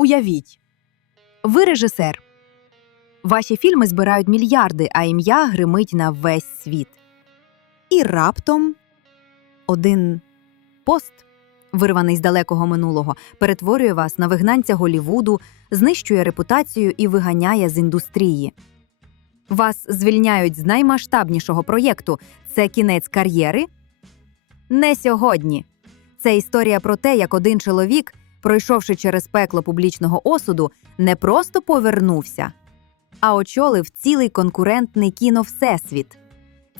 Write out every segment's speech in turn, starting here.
Уявіть, ви режисер. Ваші фільми збирають мільярди, а ім'я гримить на весь світ. І раптом один пост, вирваний з далекого минулого, перетворює вас на вигнанця Голівуду, знищує репутацію і виганяє з індустрії. Вас звільняють з наймасштабнішого проєкту це кінець кар'єри? Не сьогодні. Це історія про те, як один чоловік, пройшовши через пекло публічного осуду, не просто повернувся, а очолив цілий конкурентний кіновсесвіт.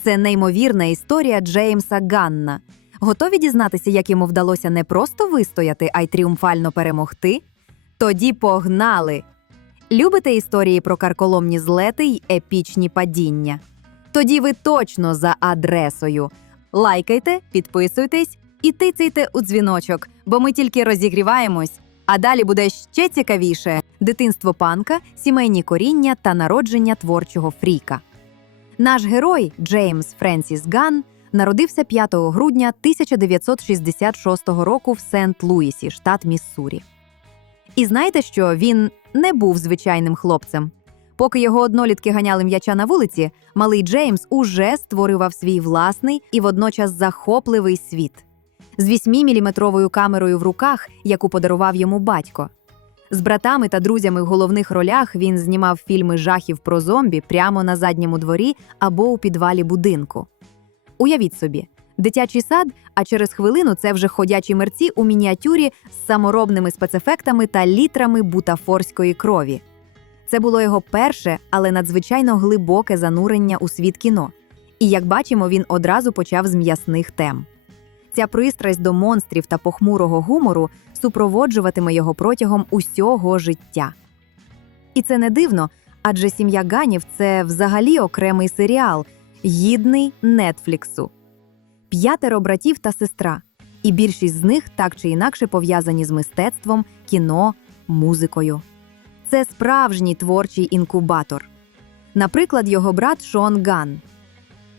Це неймовірна історія Джеймса Ганна. Готові дізнатися, як йому вдалося не просто вистояти, а й тріумфально перемогти? Тоді погнали! Любите історії про карколомні злети й епічні падіння? Тоді ви точно за адресою. Лайкайте, підписуйтесь і тицяйте у дзвіночок, бо ми тільки розігріваємось. А далі буде ще цікавіше: дитинство панка, сімейні коріння та народження творчого фріка. Наш герой Джеймс Френсіс Ган народився 5 грудня 1966 року в Сент-Луісі, штат Міссурі. І знаєте, що він не був звичайним хлопцем. Поки його однолітки ганяли м'яча на вулиці, малий Джеймс уже створював свій власний і водночас захопливий світ з 8-міліметровою камерою в руках, яку подарував йому батько. З братами та друзями в головних ролях він знімав фільми жахів про зомбі прямо на задньому дворі або у підвалі будинку. Уявіть собі, дитячий сад, а через хвилину це вже ходячі мерці у мініатюрі з саморобними спецефектами та літрами бутафорської крові. Це було його перше, але надзвичайно глибоке занурення у світ кіно. І як бачимо, він одразу почав з м'ясних тем. Ця пристрасть до монстрів та похмурого гумору супроводжуватиме його протягом усього життя. І це не дивно, адже сім'я Ганів це взагалі окремий серіал, гідний Нетфліксу. П'ятеро братів та сестра, і більшість з них так чи інакше пов'язані з мистецтвом, кіно, музикою. Це справжній творчий інкубатор. Наприклад, його брат Шон Ган.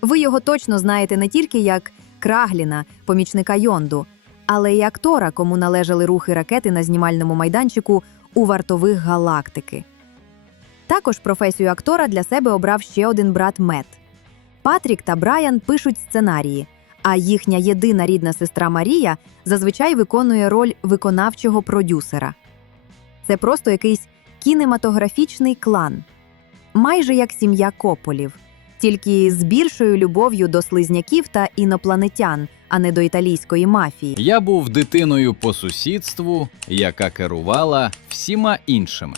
Ви його точно знаєте не тільки як Крагліна, помічника Йонду, але й актора, кому належали рухи ракети на знімальному майданчику у вартових галактики. Також професію актора для себе обрав ще один брат Мет. Патрік та Брайан пишуть сценарії, а їхня єдина рідна сестра Марія зазвичай виконує роль виконавчого продюсера. Це просто якийсь кінематографічний клан, майже як сім'я Кополів, тільки з більшою любов'ю до слизняків та інопланетян, а не до італійської мафії. Я був дитиною по сусідству, яка керувала всіма іншими.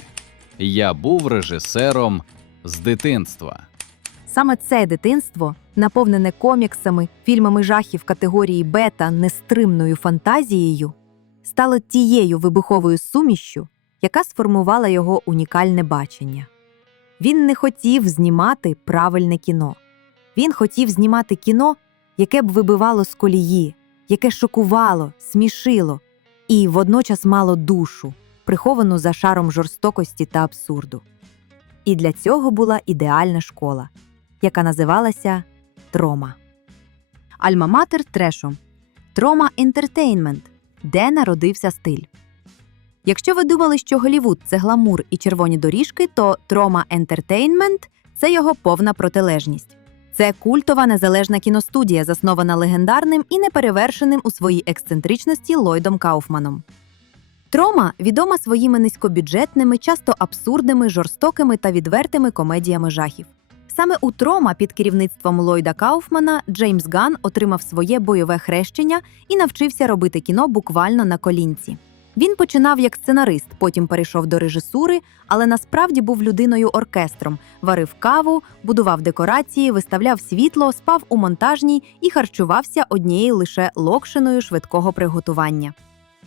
Я був режисером з дитинства. Саме це дитинство, наповнене коміксами, фільмами жахів категорії Б та нестримною фантазією, стало тією вибуховою сумішшю, яка сформувала його унікальне бачення. Він не хотів знімати правильне кіно. Він хотів знімати кіно, яке б вибивало з колії, яке шокувало, смішило і водночас мало душу, приховану за шаром жорстокості та абсурду. І для цього була ідеальна школа, яка називалася Трома. Альма-матер трешу Трома Ентертейнмент, де народився стиль. Якщо ви думали, що Голівуд це гламур і червоні доріжки, то Трома Ентертейнмент це його повна протилежність. Це культова незалежна кіностудія, заснована легендарним і неперевершеним у своїй ексцентричності Ллойдом Кауфманом. Трома відома своїми низькобюджетними, часто абсурдними, жорстокими та відвертими комедіями жахів. Саме у Трома під керівництвом Ллойда Кауфмана Джеймс Ган отримав своє бойове хрещення і навчився робити кіно буквально на колінці. Він починав як сценарист, потім перейшов до режисури, але насправді був людиною оркестром, варив каву, будував декорації, виставляв світло, спав у монтажній і харчувався однією лише локшиною швидкого приготування.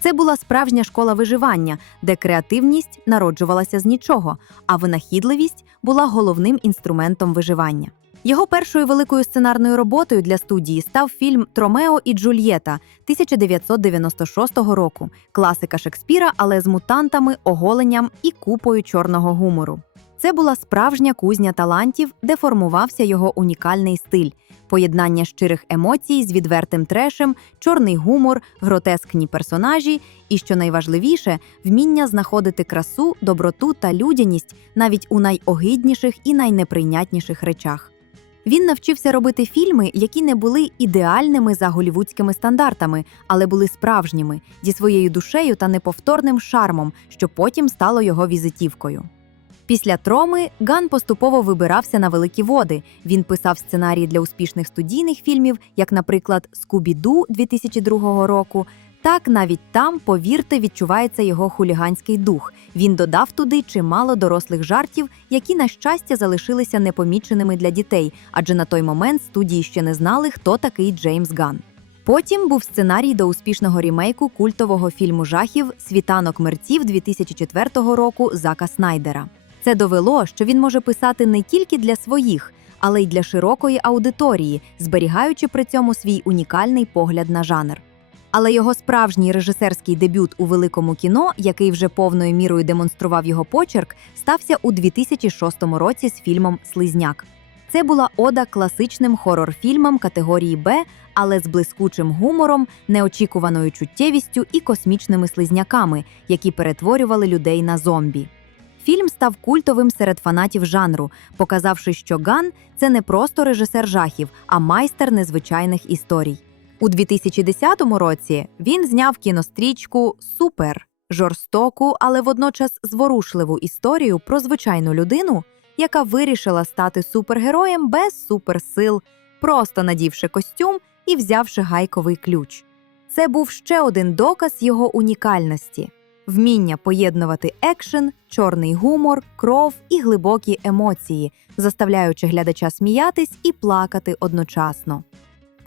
Це була справжня школа виживання, де креативність народжувалася з нічого, а винахідливість була головним інструментом виживання. Його першою великою сценарною роботою для студії став фільм Тромео і Джульєта 1996 року, класика Шекспіра, але з мутантами, оголенням і купою чорного гумору. Це була справжня кузня талантів, де формувався його унікальний стиль, Поєднання щирих емоцій з відвертим трешем, чорний гумор, гротескні персонажі і, що найважливіше, вміння знаходити красу, доброту та людяність навіть у найогидніших і найнеприйнятніших речах. Він навчився робити фільми, які не були ідеальними за голівудськими стандартами, але були справжніми зі своєю душею та неповторним шармом, що потім стало його візитівкою. Після троми Ган поступово вибирався на великі води. Він писав сценарії для успішних студійних фільмів, як, наприклад, Скубі-Ду 2002 року. Так навіть там, повірте, відчувається його хуліганський дух. Він додав туди чимало дорослих жартів, які, на щастя, залишилися непоміченими для дітей, адже на той момент студії ще не знали, хто такий Джеймс Ган. Потім був сценарій до успішного рімейку культового фільму жахів Світанок мерців 2004 року Зака Снайдера. Це довело, що він може писати не тільки для своїх, але й для широкої аудиторії, зберігаючи при цьому свій унікальний погляд на жанр. Але його справжній режисерський дебют у великому кіно, який вже повною мірою демонстрував його почерк, стався у 2006 році з фільмом Слизняк. Це була ода класичним хорор-фільмам категорії Б, але з блискучим гумором, неочікуваною чуттєвістю і космічними слизняками, які перетворювали людей на зомбі. Фільм став культовим серед фанатів жанру, показавши, що Ган це не просто режисер жахів, а майстер незвичайних історій. У 2010 році він зняв кінострічку Супер жорстоку, але водночас зворушливу історію про звичайну людину, яка вирішила стати супергероєм без суперсил, просто надівши костюм і взявши гайковий ключ. Це був ще один доказ його унікальності вміння поєднувати екшен, чорний гумор, кров і глибокі емоції, заставляючи глядача сміятись і плакати одночасно.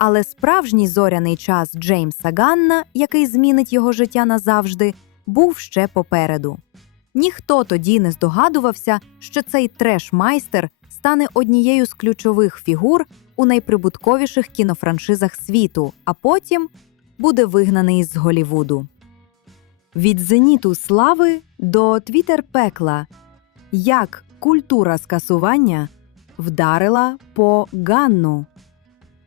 Але справжній зоряний час Джеймса Ганна, який змінить його життя назавжди, був ще попереду. Ніхто тоді не здогадувався, що цей треш-майстер стане однією з ключових фігур у найприбутковіших кінофраншизах світу, а потім буде вигнаний з Голівуду. Від зеніту слави до твітер пекла. Як культура скасування вдарила по Ганну.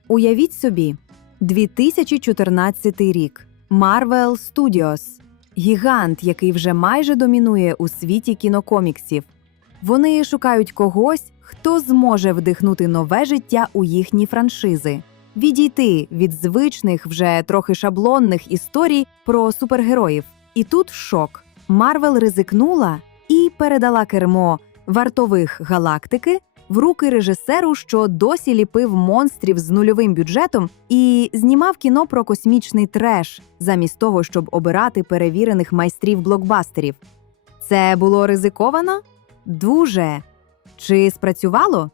Уявіть собі, 2014 рік. Marvel Studios. Гігант, який вже майже домінує у світі кінокоміксів. Вони шукають когось, хто зможе вдихнути нове життя у їхні франшизи, відійти від звичних, вже трохи шаблонних історій про супергероїв. І тут шок. Марвел ризикнула і передала кермо вартових галактики в руки режисеру, що досі ліпив монстрів з нульовим бюджетом і знімав кіно про космічний треш, замість того, щоб обирати перевірених майстрів блокбастерів. Це було ризиковано? Дуже. Чи спрацювало?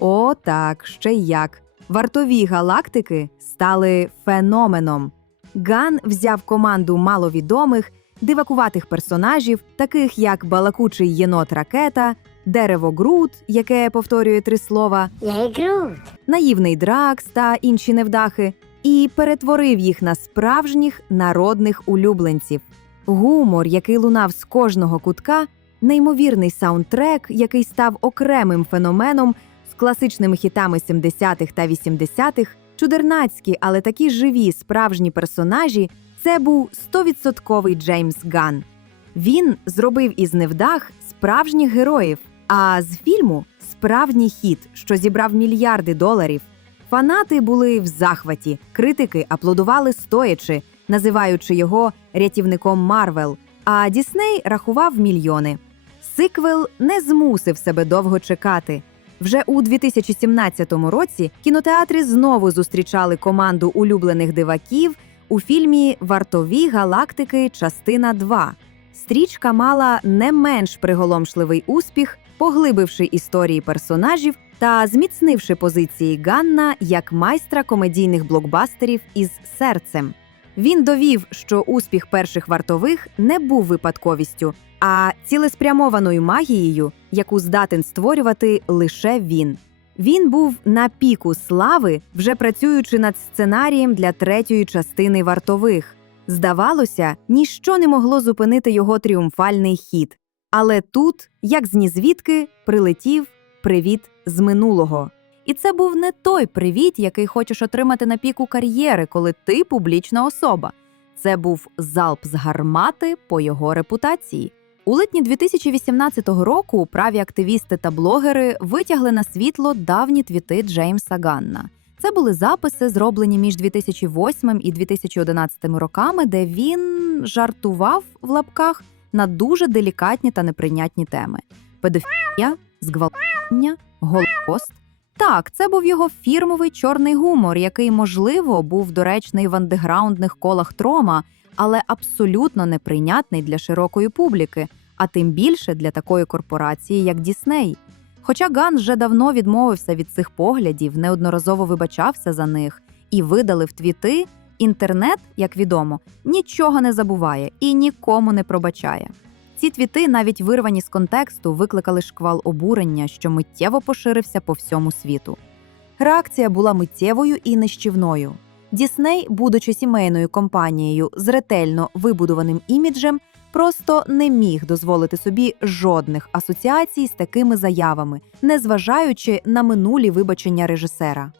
О, так, ще як. Вартові галактики стали феноменом. Ган взяв команду маловідомих, дивакуватих персонажів, таких як балакучий єнот ракета, дерево Грут, яке повторює три слова, Я игру. наївний Дракс та інші невдахи, і перетворив їх на справжніх народних улюбленців. Гумор, який лунав з кожного кутка, неймовірний саундтрек, який став окремим феноменом з класичними хітами 70-х та 80-х, чудернацькі, але такі живі справжні персонажі. Це був стовідсотковий Джеймс Ган. Він зробив із невдах справжніх героїв, а з фільму справжній хіт, що зібрав мільярди доларів. Фанати були в захваті, критики аплодували стоячи, називаючи його рятівником Марвел. А Дісней рахував мільйони. Сиквел не змусив себе довго чекати. Вже у 2017 році кінотеатри знову зустрічали команду улюблених диваків у фільмі Вартові галактики. Частина 2». Стрічка мала не менш приголомшливий успіх, поглибивши історії персонажів та зміцнивши позиції Ганна як майстра комедійних блокбастерів із серцем. Він довів, що успіх перших вартових не був випадковістю, а цілеспрямованою магією, яку здатен створювати лише він. Він був на піку слави, вже працюючи над сценарієм для третьої частини вартових. Здавалося, ніщо не могло зупинити його тріумфальний хід. Але тут, як з нізвідки, прилетів привіт з минулого. І це був не той привіт, який хочеш отримати на піку кар'єри, коли ти публічна особа. Це був залп з гармати по його репутації. У липні 2018 року праві активісти та блогери витягли на світло давні твіти Джеймса Ганна. Це були записи, зроблені між 2008 і 2011 роками, де він жартував в лапках на дуже делікатні та неприйнятні теми: педофілія, зґвалтування, голокост. Так, це був його фірмовий чорний гумор, який, можливо, був доречний в андеграундних колах Трома, але абсолютно неприйнятний для широкої публіки, а тим більше для такої корпорації, як Дісней. Хоча Ган вже давно відмовився від цих поглядів, неодноразово вибачався за них і видалив твіти, інтернет, як відомо, нічого не забуває і нікому не пробачає. Ці твіти, навіть вирвані з контексту, викликали шквал обурення, що миттєво поширився по всьому світу. Реакція була миттєвою і нищівною. Дісней, будучи сімейною компанією з ретельно вибудованим іміджем, просто не міг дозволити собі жодних асоціацій з такими заявами, незважаючи на минулі вибачення режисера.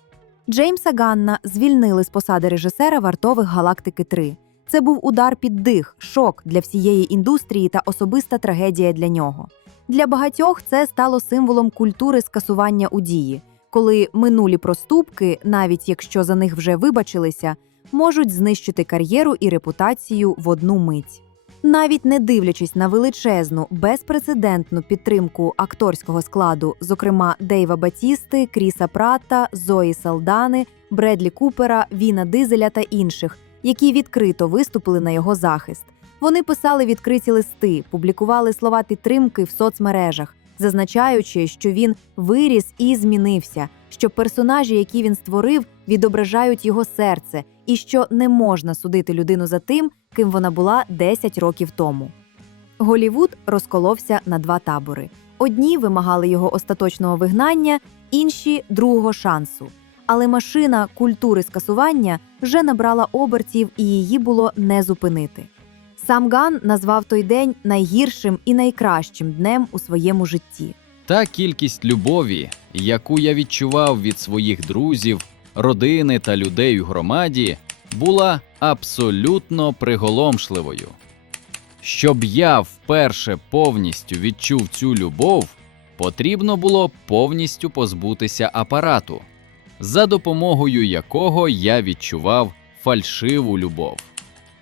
Джеймса Ганна звільнили з посади режисера вартових Галактики 3. Це був удар під дих, шок для всієї індустрії та особиста трагедія для нього. Для багатьох це стало символом культури скасування у дії, коли минулі проступки, навіть якщо за них вже вибачилися, можуть знищити кар'єру і репутацію в одну мить. Навіть не дивлячись на величезну, безпрецедентну підтримку акторського складу, зокрема Дейва Батісти, Кріса Пратта, Зої Салдани, Бредлі Купера, Віна Дизеля та інших, які відкрито виступили на його захист. Вони писали відкриті листи, публікували слова підтримки в соцмережах, зазначаючи, що він виріс і змінився, що персонажі, які він створив, відображають його серце, і що не можна судити людину за тим, ким вона була 10 років тому. Голівуд розколовся на два табори: одні вимагали його остаточного вигнання, інші другого шансу. Але машина культури скасування вже набрала обертів і її було не зупинити. Сам Ган назвав той день найгіршим і найкращим днем у своєму житті. Та кількість любові, яку я відчував від своїх друзів, родини та людей у громаді, була абсолютно приголомшливою. Щоб я вперше повністю відчув цю любов, потрібно було повністю позбутися апарату, за допомогою якого я відчував фальшиву любов.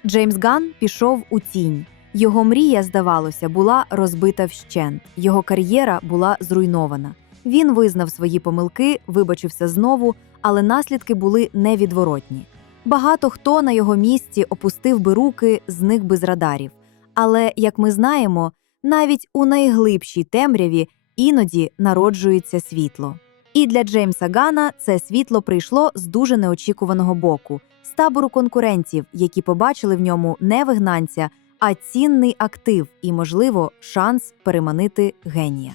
Джеймс Ган пішов у тінь. Його мрія, здавалося, була розбита вщент. Його кар'єра була зруйнована. Він визнав свої помилки, вибачився знову, але наслідки були невідворотні. Багато хто на його місці опустив би руки, зник би з радарів. Але, як ми знаємо, навіть у найглибшій темряві іноді народжується світло. І для Джеймса Гана це світло прийшло з дуже неочікуваного боку з табору конкурентів, які побачили в ньому не вигнанця, а цінний актив і, можливо, шанс переманити генія.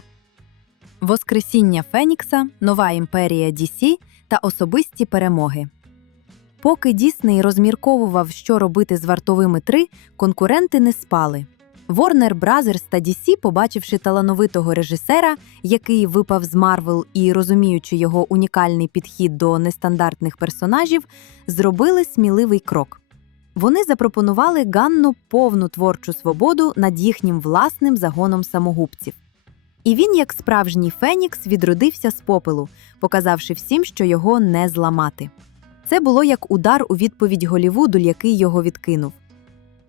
Воскресіння Фенікса, нова імперія DC та особисті перемоги. Поки Дісней розмірковував, що робити з вартовими 3, конкуренти не спали. Warner Brothers та DC, побачивши талановитого режисера, який випав з Марвел і розуміючи його унікальний підхід до нестандартних персонажів, зробили сміливий крок. Вони запропонували Ганну повну творчу свободу над їхнім власним загоном самогубців. І він, як справжній Фенікс, відродився з попелу, показавши всім, що його не зламати. Це було як удар у відповідь Голівуду, який його відкинув.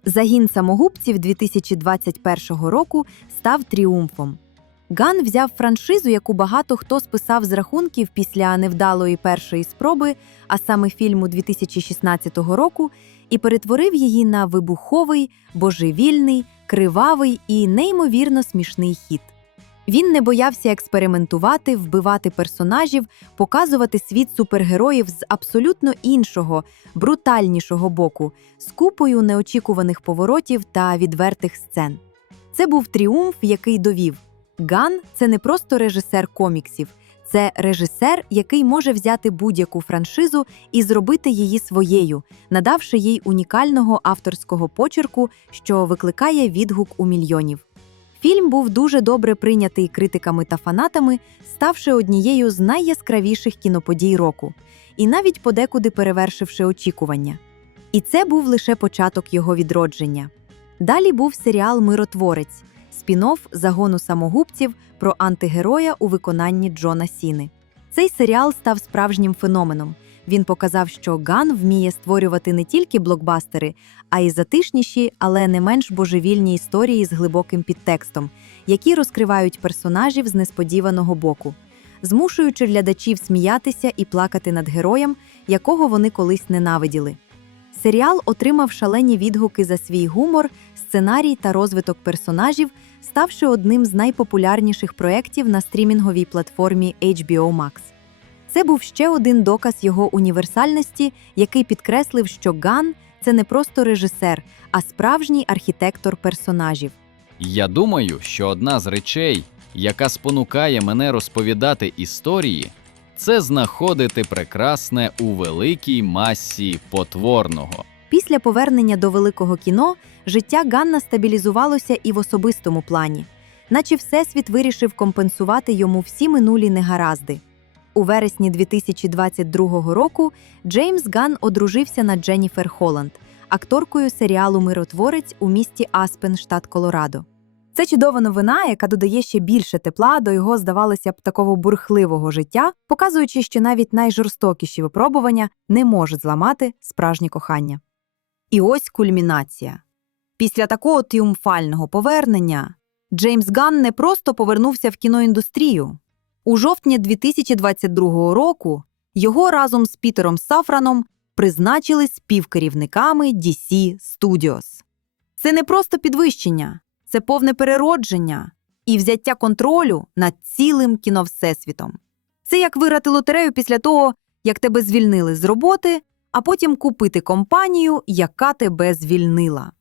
Загін самогубців 2021 року став тріумфом. Ган взяв франшизу, яку багато хто списав з рахунків після невдалої першої спроби, а саме фільму 2016 року, і перетворив її на вибуховий, божевільний, кривавий і неймовірно смішний хіт. Він не боявся експериментувати, вбивати персонажів, показувати світ супергероїв з абсолютно іншого, брутальнішого боку, з купою неочікуваних поворотів та відвертих сцен. Це був тріумф, який довів: Ган це не просто режисер коміксів, це режисер, який може взяти будь-яку франшизу і зробити її своєю, надавши їй унікального авторського почерку, що викликає відгук у мільйонів. Фільм був дуже добре прийнятий критиками та фанатами, ставши однією з найяскравіших кіноподій року, і навіть подекуди перевершивши очікування. І це був лише початок його відродження. Далі був серіал Миротворець, спін-офф загону самогубців про антигероя у виконанні Джона Сіни. Цей серіал став справжнім феноменом. Він показав, що Ган вміє створювати не тільки блокбастери, а й затишніші, але не менш божевільні історії з глибоким підтекстом, які розкривають персонажів з несподіваного боку, змушуючи глядачів сміятися і плакати над героєм, якого вони колись ненавиділи. Серіал отримав шалені відгуки за свій гумор, сценарій та розвиток персонажів, ставши одним з найпопулярніших проєктів на стрімінговій платформі HBO Max. Це був ще один доказ його універсальності, який підкреслив, що Ган це не просто режисер, а справжній архітектор персонажів. Я думаю, що одна з речей, яка спонукає мене розповідати історії, це знаходити прекрасне у великій масі потворного. Після повернення до великого кіно життя Ганна стабілізувалося і в особистому плані, наче Всесвіт вирішив компенсувати йому всі минулі негаразди. У вересні 2022 року Джеймс Ган одружився на Дженніфер Холланд, акторкою серіалу Миротворець у місті Аспен, штат Колорадо. Це чудова новина, яка додає ще більше тепла до його, здавалося б, такого бурхливого життя, показуючи, що навіть найжорстокіші випробування не можуть зламати справжнє кохання. І ось кульмінація. Після такого тріумфального повернення Джеймс Ган не просто повернувся в кіноіндустрію. У жовтні 2022 року його разом з Пітером Сафраном призначили співкерівниками DC Studios. Це не просто підвищення, це повне переродження і взяття контролю над цілим кіновсесвітом. Це як виграти лотерею після того, як тебе звільнили з роботи, а потім купити компанію, яка тебе звільнила.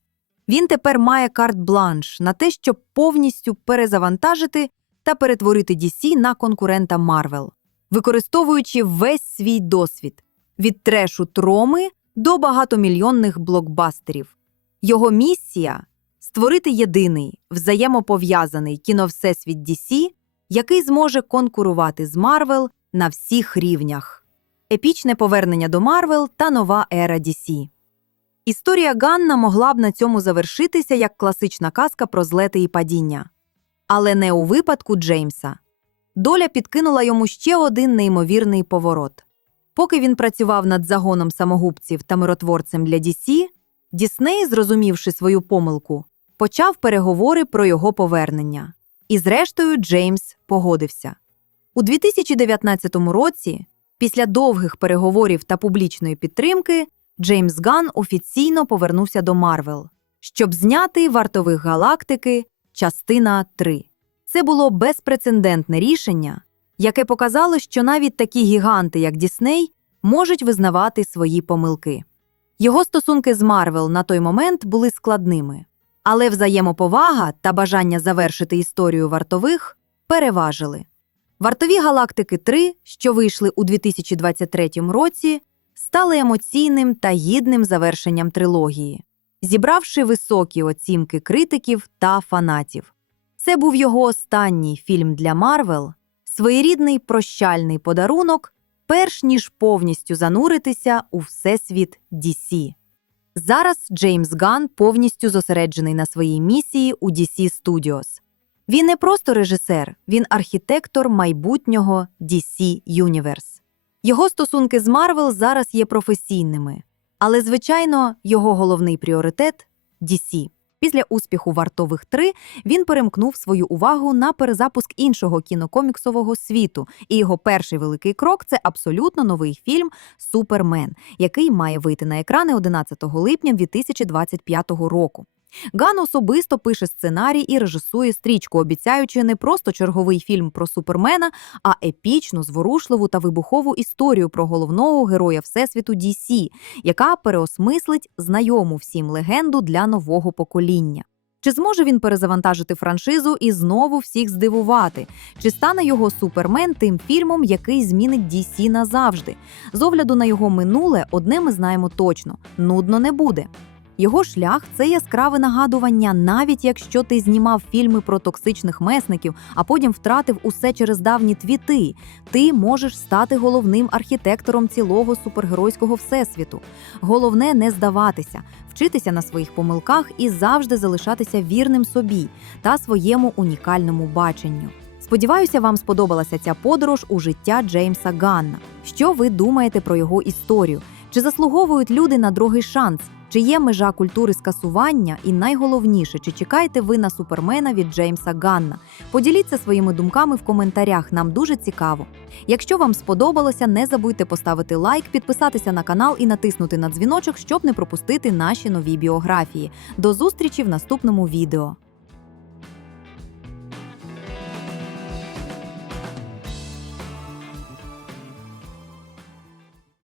Він тепер має карт-бланш на те, щоб повністю перезавантажити та перетворити DC на конкурента Marvel, використовуючи весь свій досвід від трешу троми до багатомільйонних блокбастерів. Його місія створити єдиний взаємопов'язаний кіновсесвіт DC, який зможе конкурувати з Marvel на всіх рівнях. Епічне повернення до Марвел та нова ера DC. Історія Ганна могла б на цьому завершитися як класична казка про злети і падіння. Але не у випадку Джеймса. Доля підкинула йому ще один неймовірний поворот. Поки він працював над загоном самогубців та миротворцем для DC, Дісней, зрозумівши свою помилку, почав переговори про його повернення. І зрештою Джеймс погодився. У 2019 році Після довгих переговорів та публічної підтримки Джеймс Ган офіційно повернувся до Марвел, щоб зняти вартових галактики частина 3. Це було безпрецедентне рішення, яке показало, що навіть такі гіганти, як Дісней, можуть визнавати свої помилки. Його стосунки з Марвел на той момент були складними, але взаємоповага та бажання завершити історію вартових переважили. Вартові галактики 3, що вийшли у 2023 році, стали емоційним та гідним завершенням трилогії, зібравши високі оцінки критиків та фанатів. Це був його останній фільм для Марвел, своєрідний прощальний подарунок, перш ніж повністю зануритися у всесвіт DC. Зараз Джеймс Ган повністю зосереджений на своїй місії у DC Studios. Він не просто режисер, він архітектор майбутнього DC Universe. Його стосунки з Марвел зараз є професійними, але, звичайно, його головний пріоритет DC. Після успіху вартових 3 він перемкнув свою увагу на перезапуск іншого кінокоміксового світу, і його перший великий крок це абсолютно новий фільм Супермен, який має вийти на екрани 11 липня 2025 року. Ган особисто пише сценарій і режисує стрічку, обіцяючи не просто черговий фільм про супермена, а епічну, зворушливу та вибухову історію про головного героя Всесвіту DC, яка переосмислить знайому всім легенду для нового покоління. Чи зможе він перезавантажити франшизу і знову всіх здивувати? Чи стане його супермен тим фільмом, який змінить DC назавжди? З огляду на його минуле, одне ми знаємо точно: нудно не буде. Його шлях це яскраве нагадування, навіть якщо ти знімав фільми про токсичних месників, а потім втратив усе через давні твіти. Ти можеш стати головним архітектором цілого супергеройського всесвіту. Головне не здаватися, вчитися на своїх помилках і завжди залишатися вірним собі та своєму унікальному баченню. Сподіваюся, вам сподобалася ця подорож у життя Джеймса Ганна. Що ви думаєте про його історію? Чи заслуговують люди на другий шанс? Чи є межа культури скасування? І найголовніше, чи чекаєте ви на супермена від Джеймса Ганна? Поділіться своїми думками в коментарях. Нам дуже цікаво. Якщо вам сподобалося, не забудьте поставити лайк, підписатися на канал і натиснути на дзвіночок, щоб не пропустити наші нові біографії. До зустрічі в наступному відео.